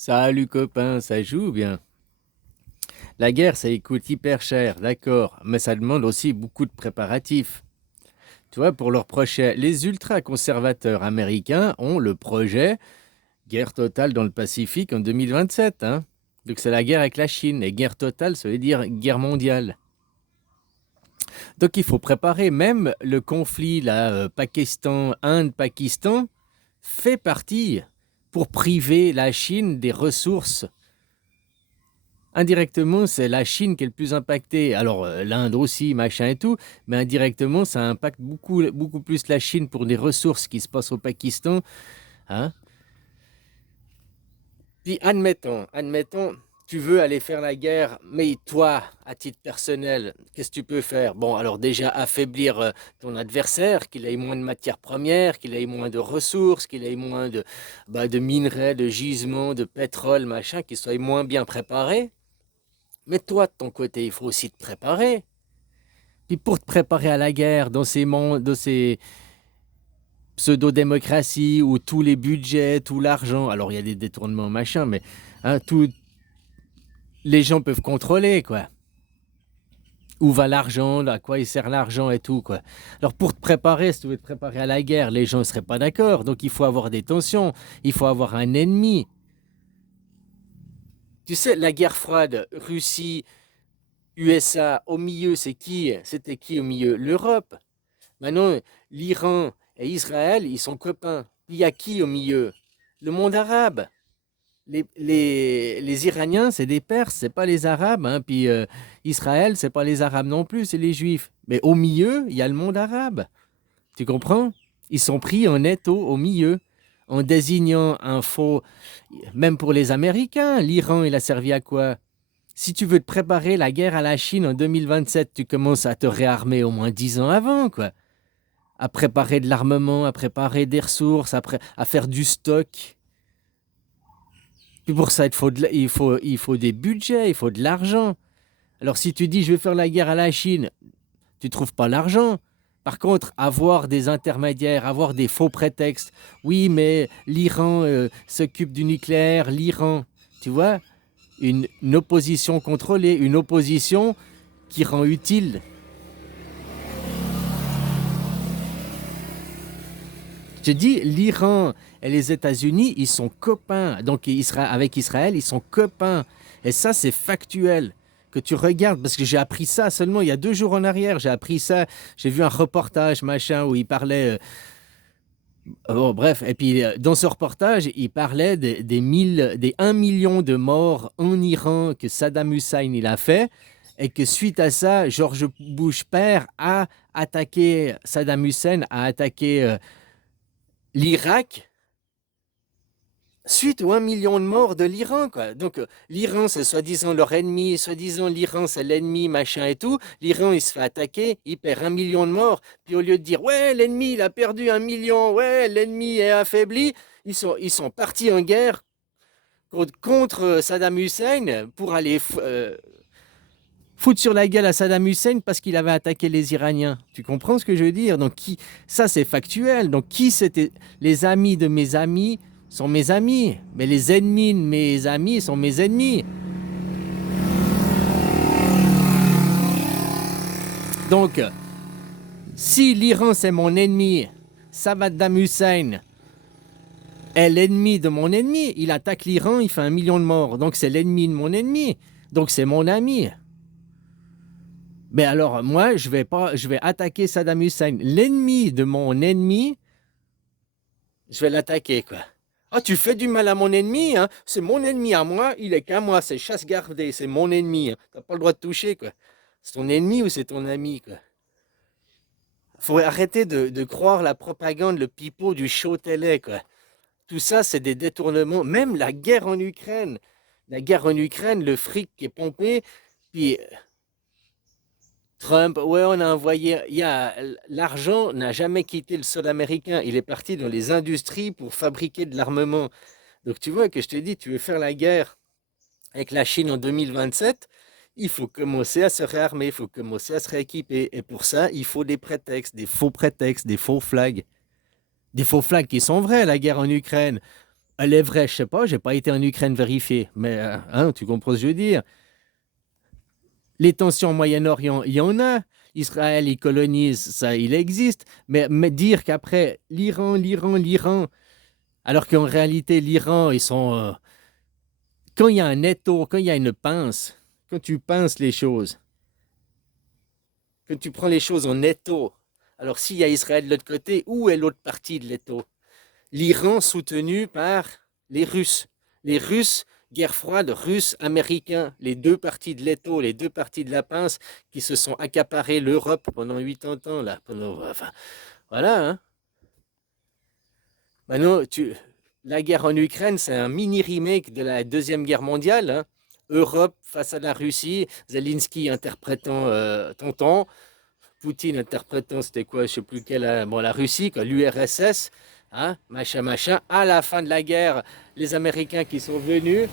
Salut copain, ça joue bien. La guerre, ça coûte hyper cher, d'accord, mais ça demande aussi beaucoup de préparatifs. Tu vois, pour leur projet, les ultra-conservateurs américains ont le projet guerre totale dans le Pacifique en 2027, hein. Donc c'est la guerre avec la Chine, et guerre totale, ça veut dire guerre mondiale. Donc il faut préparer même le conflit, là, Pakistan, Inde-Pakistan, fait partie pour priver la Chine des ressources. Indirectement, c'est la Chine qui est le plus impactée. Alors, l'Inde aussi, machin et tout, mais indirectement, ça impacte beaucoup, beaucoup plus la Chine pour des ressources qui se passent au Pakistan, hein. Puis, admettons, tu veux aller faire la guerre, mais toi, à titre personnel, qu'est-ce que tu peux faire? Bon, alors déjà, affaiblir ton adversaire, qu'il ait moins de matières premières, qu'il ait moins de ressources, qu'il ait moins de minerais, de gisements, de pétrole, machin, qu'il soit moins bien préparé. Mais toi, de ton côté, il faut aussi te préparer. Puis pour te préparer à la guerre dans ces pseudo-démocraties où tous les budgets, tout l'argent, alors il y a des détournements, machin, mais hein, les gens peuvent contrôler, quoi. Où va l'argent, à quoi il sert l'argent et tout, quoi. Alors pour te préparer, si tu veux te préparer à la guerre, les gens ne seraient pas d'accord. Donc il faut avoir des tensions, il faut avoir un ennemi. Tu sais, la guerre froide, Russie, USA, au milieu, c'est qui? C'était qui au milieu? L'Europe. Maintenant, l'Iran et Israël, ils sont copains. Il y a qui au milieu? Le monde arabe. Les Iraniens, c'est des Perses, c'est pas les Arabes, hein. Puis Israël, c'est pas les Arabes non plus, c'est les Juifs. Mais au milieu, il y a le monde arabe. Tu comprends? Ils sont pris en étau au milieu, en désignant un faux. Même pour les Américains, l'Iran, il a servi à quoi? Si tu veux te préparer la guerre à la Chine en 2027, tu commences à te réarmer au moins 10 ans avant, quoi. À préparer de l'armement, à préparer des ressources, à faire du stock. Puis pour ça, il faut des budgets, il faut de l'argent. Alors si tu dis je vais faire la guerre à la Chine, tu ne trouves pas l'argent. Par contre, avoir des intermédiaires, avoir des faux prétextes. Oui, mais l'Iran s'occupe du nucléaire, l'Iran. Tu vois, une opposition contrôlée, une opposition qui rend utile. Je dis, l'Iran et les États-Unis, ils sont copains. Donc, avec Israël, ils sont copains. Et ça, c'est factuel. Que tu regardes, parce que j'ai appris ça seulement il y a 2 jours en arrière. J'ai appris ça. J'ai vu un reportage, machin, où il parlait. Bon, bref. Et puis, dans ce reportage, il parlait des 1 million de morts en Iran que Saddam Hussein il a fait. Et que suite à ça, George Bush père a attaqué, Saddam Hussein a attaqué l'Irak suite aux 1 million de morts de l'Iran, quoi. Donc, l'Iran, c'est soi-disant leur ennemi, soi-disant l'Iran, c'est l'ennemi, machin et tout. L'Iran, il se fait attaquer, il perd 1 million de morts. Puis au lieu de dire, ouais, l'ennemi, il a perdu 1 million, ouais, l'ennemi est affaibli, ils sont partis en guerre contre Saddam Hussein pour aller foutre sur la gueule à Saddam Hussein parce qu'il avait attaqué les Iraniens. Tu comprends ce que je veux dire? Donc, ça, c'est factuel. Donc, qui c'était? Les amis de mes amis sont mes amis, mais les ennemis de mes amis sont mes ennemis. Donc, si l'Iran c'est mon ennemi, Saddam Hussein est l'ennemi de mon ennemi, il attaque l'Iran, il fait 1 million de morts. Donc, c'est l'ennemi de mon ennemi. Donc, c'est mon ami. Mais alors, moi, je vais attaquer Saddam Hussein, l'ennemi de mon ennemi, je vais l'attaquer, quoi. Ah, tu fais du mal à mon ennemi, hein? C'est mon ennemi à moi, il est qu'à moi, c'est chasse gardée, c'est mon ennemi, hein. T'as pas le droit de toucher, quoi. C'est ton ennemi ou c'est ton ami, quoi. Faut arrêter de croire la propagande, le pipeau du show télé, quoi. Tout ça, c'est des détournements. Même la guerre en Ukraine. La guerre en Ukraine, le fric qui est pompé, puis Trump, ouais, on a envoyé. L'argent n'a jamais quitté le sol américain. Il est parti dans les industries pour fabriquer de l'armement. Donc tu vois que je te dis, tu veux faire la guerre avec la Chine en 2027, il faut commencer à se réarmer, il faut commencer à se rééquiper. Et pour ça, il faut des prétextes, des faux flags. Des faux flags qui sont vrais, la guerre en Ukraine. Elle est vraie, je sais pas, j'ai pas été en Ukraine vérifier, mais hein, tu comprends ce que je veux dire. Les tensions au Moyen-Orient, il y en a. Israël, il colonise, ça, il existe. Mais dire qu'après, l'Iran, alors qu'en réalité, l'Iran, ils sont... quand il y a un étau, quand il y a une pince, quand tu pinces les choses, quand tu prends les choses en étau, alors s'il y a Israël de l'autre côté, où est l'autre partie de l'étau? L'Iran soutenu par les Russes. Les Russes, guerre froide, Russes, Américains, les deux parties de l'étau, les deux parties de la pince qui se sont accaparés l'Europe pendant 80 ans, là. Enfin, voilà, hein. Maintenant, la guerre en Ukraine, c'est un mini remake de la Deuxième Guerre mondiale, hein. Europe face à la Russie, Zelensky interprétant Tonton, Poutine interprétant, c'était quoi, je sais plus quelle, bon, la Russie, quoi, l'URSS, hein, machin, machin. À la fin de la guerre, les Américains qui sont venus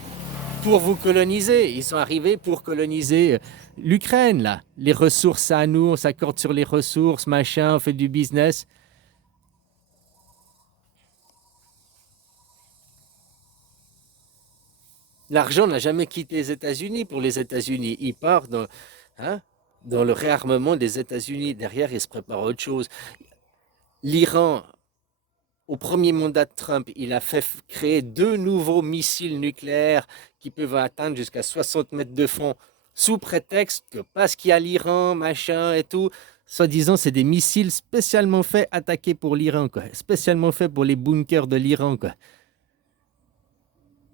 pour vous coloniser, ils sont arrivés pour coloniser l'Ukraine, là. Les ressources à nous, on s'accorde sur les ressources, machin, on fait du business. L'argent n'a jamais quitté les États-Unis pour les États-Unis. Il part hein, dans le réarmement des États-Unis. Derrière, il se prépare autre chose. L'Iran, au premier mandat de Trump, il a fait créer deux nouveaux missiles nucléaires qui peuvent atteindre jusqu'à 60 mètres de fond, sous prétexte que parce qu'il y a l'Iran, machin et tout, soi-disant, c'est des missiles spécialement faits attaquer pour l'Iran, quoi. Spécialement faits pour les bunkers de l'Iran, quoi.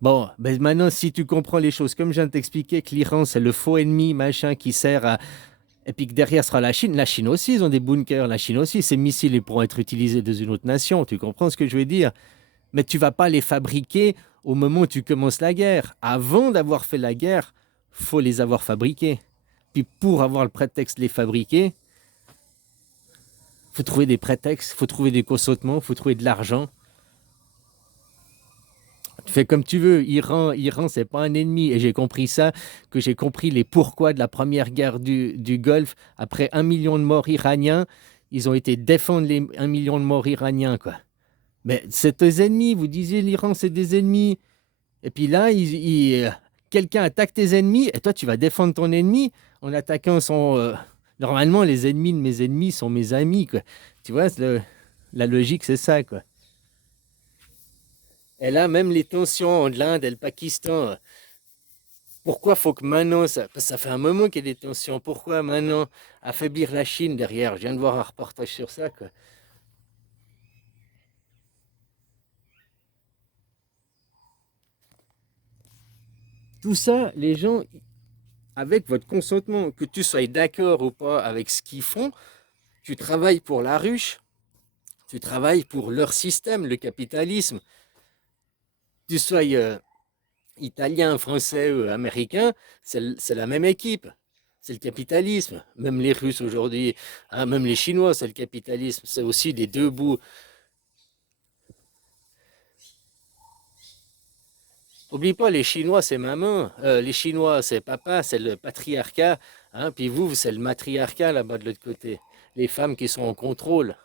Bon, ben maintenant, si tu comprends les choses, comme je viens de t'expliquer que l'Iran, c'est le faux ennemi, machin, qui sert à... Et puis que derrière sera la Chine. La Chine aussi, ils ont des bunkers. La Chine aussi, ces missiles, ils pourront être utilisés dans une autre nation. Tu comprends ce que je veux dire? Mais tu vas pas les fabriquer au moment où tu commences la guerre. Avant d'avoir fait la guerre, faut les avoir fabriqués. Puis pour avoir le prétexte de les fabriquer, faut trouver des prétextes, faut trouver des consentements, faut trouver de l'argent. Tu fais comme tu veux. Iran, c'est pas un ennemi. Et j'ai compris ça, que j'ai compris les pourquoi de la première guerre du Golfe. Après 1 million de morts iraniens, ils ont été défendre les 1 million de morts iraniens, quoi. Mais c'est tes ennemis. Vous disiez l'Iran, c'est des ennemis. Et puis là, quelqu'un attaque tes ennemis et toi, tu vas défendre ton ennemi en attaquant son. Normalement, les ennemis de mes ennemis sont mes amis, quoi. Tu vois, la logique, c'est ça, quoi. Et là, même les tensions entre l'Inde et le Pakistan, pourquoi faut que maintenant, parce que ça fait un moment qu'il y a des tensions, pourquoi maintenant affaiblir la Chine derrière? Je viens de voir un reportage sur ça, quoi. Tout ça, les gens, avec votre consentement, que tu sois d'accord ou pas avec ce qu'ils font, tu travailles pour la ruche, tu travailles pour leur système, le capitalisme. Tu sois italien, français ou américain, c'est la même équipe. C'est le capitalisme. Même les Russes aujourd'hui, hein, même les Chinois, c'est le capitalisme. C'est aussi des deux bouts. Oublie pas, les Chinois, c'est maman. Les Chinois, c'est papa, c'est le patriarcat. Hein, puis vous, c'est le matriarcat là-bas de l'autre côté. Les femmes qui sont en contrôle.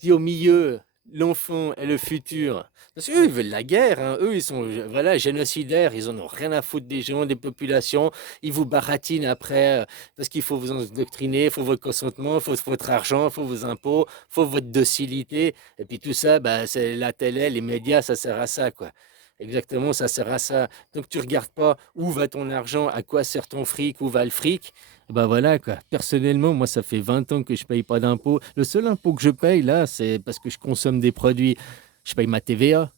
Puis au milieu, l'enfant et le futur. Parce qu'eux, ils veulent la guerre, hein. Eux, ils sont voilà, génocidaires, ils en ont rien à foutre des gens, des populations. Ils vous baratinent après parce qu'il faut vous endoctriner, il faut votre consentement, il faut votre argent, il faut vos impôts, il faut votre docilité. Et puis tout ça, bah, c'est la télé, les médias, ça sert à ça, quoi. Exactement, ça sert à ça. Donc tu regardes pas où va ton argent, à quoi sert ton fric, où va le fric. Ben voilà quoi. Personnellement, moi, ça fait 20 ans que je paye pas d'impôts. Le seul impôt que je paye là, c'est parce que je consomme des produits. Je paye ma TVA.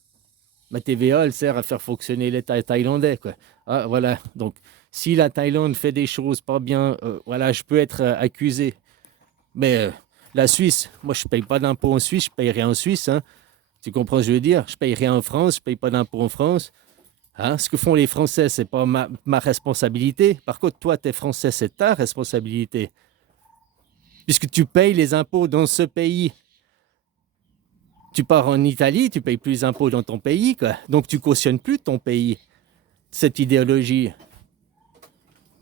Ma TVA, elle sert à faire fonctionner l'État thaïlandais, quoi. Ah, voilà. Donc, si la Thaïlande fait des choses pas bien, voilà, je peux être accusé. Mais la Suisse, moi, je paye pas d'impôts en Suisse, je paye rien en Suisse, hein. Tu comprends ce que je veux dire? Je paye rien en France, je paye pas d'impôts en France. Hein? Ce que font les Français, c'est pas ma responsabilité. Par contre, toi, tu es Français, c'est ta responsabilité. Puisque tu payes les impôts dans ce pays. Tu pars en Italie, tu payes plus les impôts dans ton pays, quoi. Donc tu cautionnes plus ton pays, cette idéologie.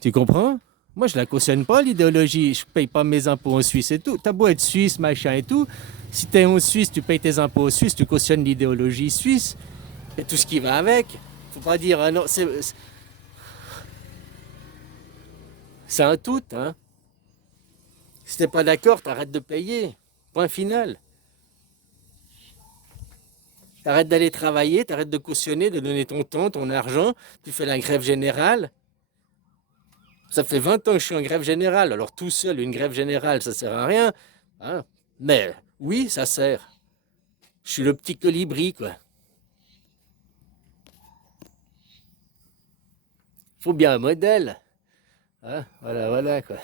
Tu comprends? Moi, je la cautionne pas, l'idéologie. Je paye pas mes impôts en Suisse et tout. T'as beau être suisse, machin et tout. Si tu es en Suisse, tu payes tes impôts en Suisse, tu cautionnes l'idéologie suisse et tout ce qui va avec. Faut pas dire, ah non, c'est un tout, hein. Si t'es pas d'accord, t'arrêtes de payer. Point final. T'arrêtes d'aller travailler, t'arrêtes de cautionner, de donner ton temps, ton argent, tu fais la grève générale. Ça fait 20 ans que je suis en grève générale, alors tout seul, une grève générale, ça sert à rien, hein. Mais oui, ça sert. Je suis le petit colibri, quoi. Faut bien un modèle, hein. Voilà, voilà, quoi.